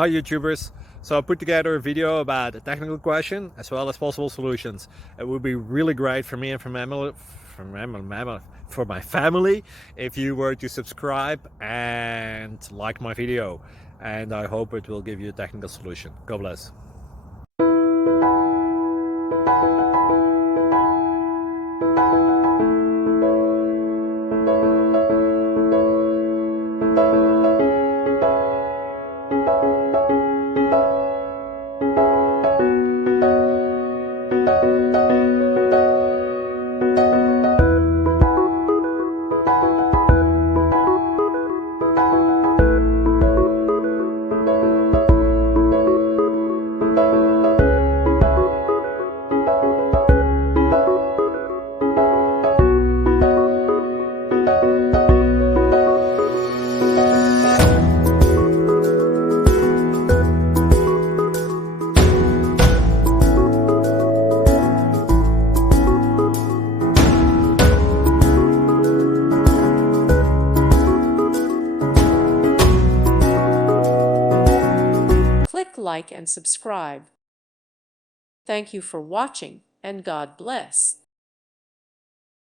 Hi YouTubers! So I put together a video about a technical question as well as possible solutions. It would be really great for me and for my family if you were to subscribe and like my video, and I hope it will give you a technical solution. God bless. Click like and subscribe. Thank you for watching, and God bless.